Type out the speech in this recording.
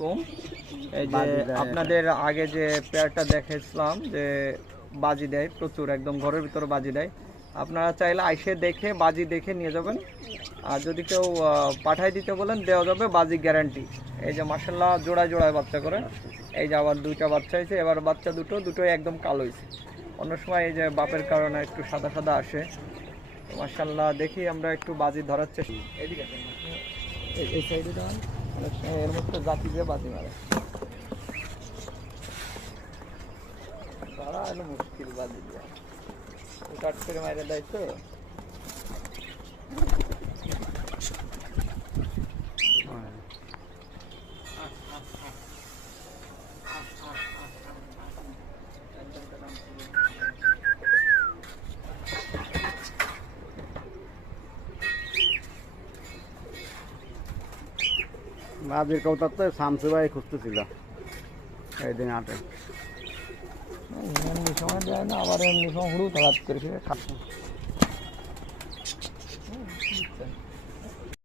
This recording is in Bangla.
কম। এই যে আপনাদের আগে যে পেয়ারটা দেখেছিলাম যে বাজি দেয় প্রচুর, একদম ঘরের ভিতরে বাজি দেয়। আপনারা চাইলে আইসে দেখে বাজি দেখে নিয়ে যাবেন। আর যদি কেউ পাঠাই দিতে বলেন দেওয়া যাবে, বাজি গ্যারান্টি। এই যে মাশাআল্লাহ জোড়ায় জোড়ায় বাচ্চা করে। এই যে আবার দুইটা বাচ্চা হয়েছে, এবার বাচ্চা দুটোই একদম কালো হয়েছে। অন্য সময় এই যে বাপের কারণে একটু সাদা সাদা আসে। মাশাআল্লাহ দেখি আমরা একটু বাজি ধরার চেষ্টা। এদিকে আসেন, এই সাইডে দাঁড়ান। অনেক সময় এর মধ্যে জাতি দিয়ে বাজি মারে, ধরা হলো মুশকিল বাজি দিয়ে। কাট করে মাইরে দেয় তো। বাজির কৌতার তো শামসু ভাই খুঁজতেছিল এই দিন আটে। এমনি সময় দেয় না, আবার এমনি সময় হুড়ু হঠাৎ করে খাচ্ছে।